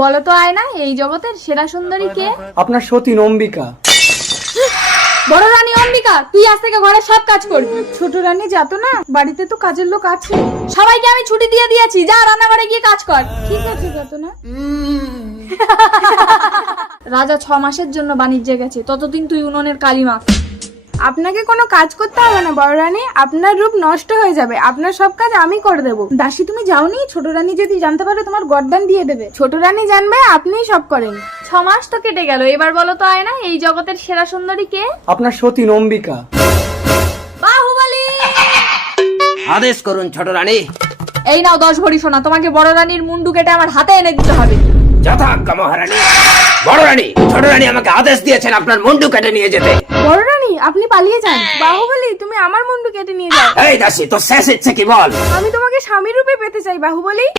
বলো তো আয়না, এই জগতের সেরা সুন্দরী কে? আপনার সতীন অম্বিকা। বড় রানী অম্বিকা, তুই আজ থেকে ঘরে সব কাজ করবি। ছোট রানী যাতো না, বাড়িতে তো কাজের লোক আছে। সবাইকে আমি ছুটি দিয়ে দিয়েছি, যা রান্নাঘরে গিয়ে কাজ কর। ঠিক আছে যাতো না। রাজা 6 মাসের জন্য বাণিজ্যে গেছে, ততদিন তুই উনুনের কালি মাখ। আপনাকে কোনো কাজ করতে হবে না বড় রানী, আপনার রূপ নষ্ট হয়ে যাবে, আপনার সব কাজ আমি করে দেবো। দাসী তুমি যাওনি? ছোট রানী যদি জানতে পারে তোমার গর্দান দিয়ে দেবে। ছোট রানী জানবে আপনিই সব করেন। 6 মাস তো কেটে গেল, এবার বলো তো আয়না, এই জগতের সেরা সুন্দরী কে? আপনার সতীন অম্বিকা। বাহুবলী! আদেশ করুন ছোট রানী। এই নাও 10 ভরি সোনা, তোমাকে বড় রানীর মুন্ডু কেটে আমার হাতে এনে দিতে হবে। যথাজ্ঞা মহারানী। বড় রানী, ছোট রানী আমাকে আদেশ দিয়েছেন আপনার মুন্ডু কেটে নিয়ে যেতে। বড় রানী আপনি পালিয়ে যান। বাহুবলী তুমি আমার মুন্ডু কেটে নিয়ে যাও। এই দাসী, তোর শেষ ইচ্ছে কি বল? আমি তোমাকে স্বামী রূপে পেতে চাই বাহুবলী।